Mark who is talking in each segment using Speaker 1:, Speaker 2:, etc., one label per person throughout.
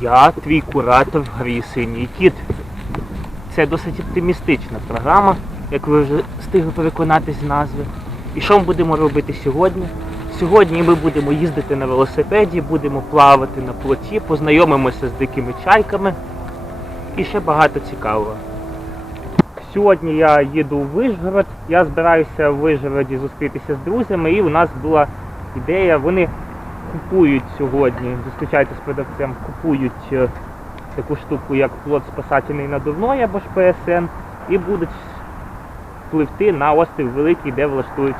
Speaker 1: Я твій куратор в синій кіт. Це досить оптимістична програма, як ви вже встигли переконатись з назви. І що ми будемо робити сьогодні? Сьогодні ми будемо їздити на велосипеді, будемо плавати на плоті, познайомимося з дикими чайками і ще багато цікавого. Сьогодні я їду в Вишгород. Я збираюся в Вишгороді зустрітися з друзями, і у нас була ідея. Вони купують сьогодні, зустрічаються з продавцем, купують е, таку штуку, як плод спасательний надувної або ж ПСН, і будуть пливти на острів Великий, де влаштують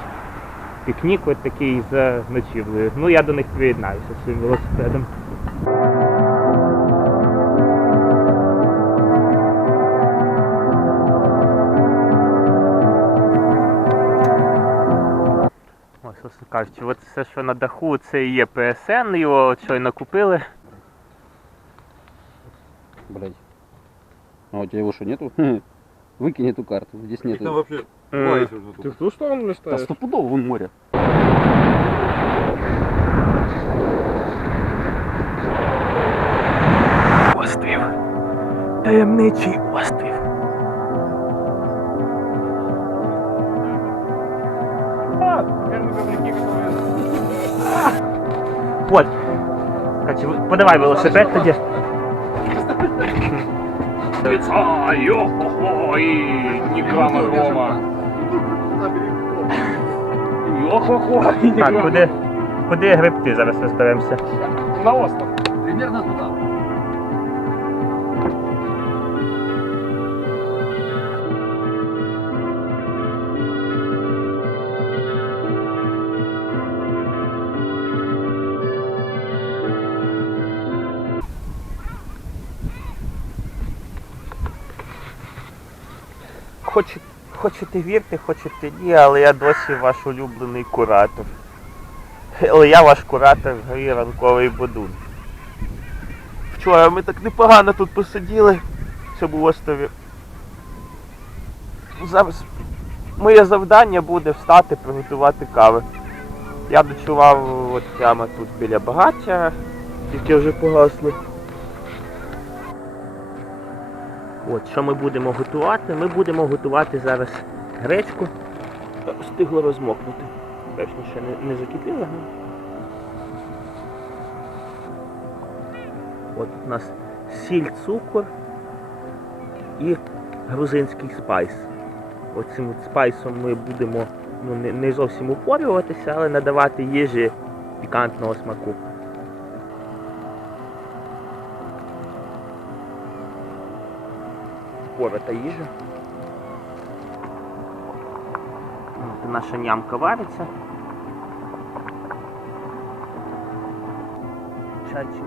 Speaker 1: пікнік от такий з ночівлею. Ну я до них приєднаюся своїм велосипедом. кажучи, от все, що на даху, це і є ПСН, його от щойно купили.
Speaker 2: Блять. А у тебя его что, нету? Выкинь эту карту. Здесь
Speaker 3: Их
Speaker 2: нету.
Speaker 3: там вообще
Speaker 1: М.
Speaker 3: два еще уже
Speaker 4: Ты
Speaker 3: тут.
Speaker 4: в ту сторону
Speaker 2: Да
Speaker 4: листаешь?
Speaker 2: стопудово вон море.
Speaker 1: Острів. Таємничий Вот. Подавай велосипед тоді.
Speaker 4: А, йо-хо-хо, і ні грама. Йо-хо-хо,
Speaker 1: Так, куди, куди гребти зараз розберемося.
Speaker 4: На остров.
Speaker 2: Примерно туда.
Speaker 1: Хочете, хочете вірте, хочете ні, але я досі ваш улюблений куратор. Але я ваш куратор в грі ранковий будун. Вчора ми так непогано тут посиділи в цьому острові. Зараз моє завдання буде встати, приготувати кави. Я ночував от прямо тут біля багаття, яке вже погасли. От, що ми будемо готувати? Ми будемо готувати зараз гречку. Встигло розмокнути. Певно, ще не, не закипіло. ну. От у нас сіль, цукор і грузинський спайс. От цим от спайсом ми будемо ну, не зовсім упорюватися, але надавати їжі пікантного смаку. Порота їжа. От наша нямка вариться. Чайчик.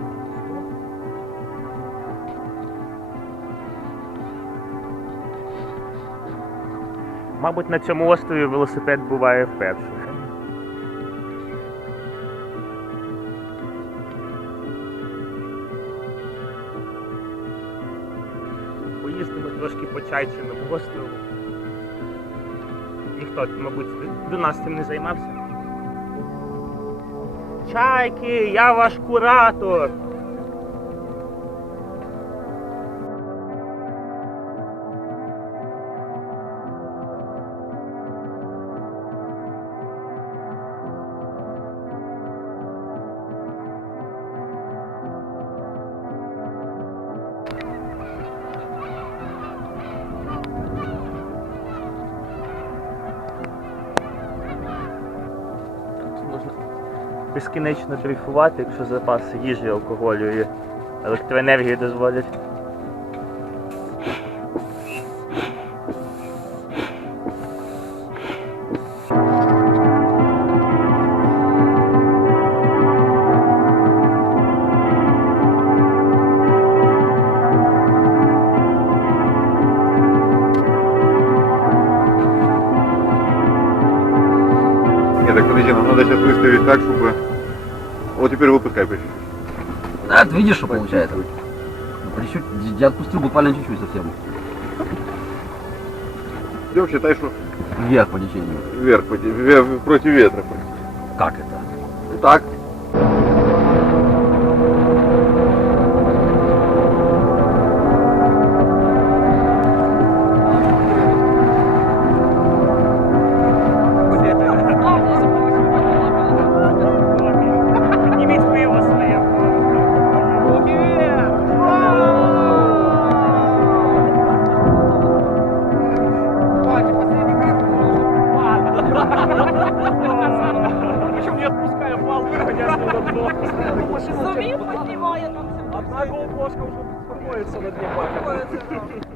Speaker 1: Мабуть, на цьому острові велосипед буває вперше. Трошки по чайчиному острову. Ніхто, мабуть, до нас цим не займався. Чайки, я ваш куратор. Можна безкінечно дрейфувати, якщо запаси їжі, алкоголю і електроенергії дозволять.
Speaker 3: Подожди, нам надо сейчас выставить так, чтобы... Вот теперь выпускай причем.
Speaker 2: Да, ты видишь, что получается? По чуть-чуть, я отпустил буквально чуть-чуть совсем.
Speaker 3: Идем, считай, что
Speaker 2: Вверх по течению.
Speaker 3: вверх, поти- вверх против ветра.
Speaker 2: Как это?
Speaker 3: Так.
Speaker 5: Причем не отпуская палку, хотя Сумів, поднимает там все.
Speaker 4: Одна голубошка уже успокоится на дне палки.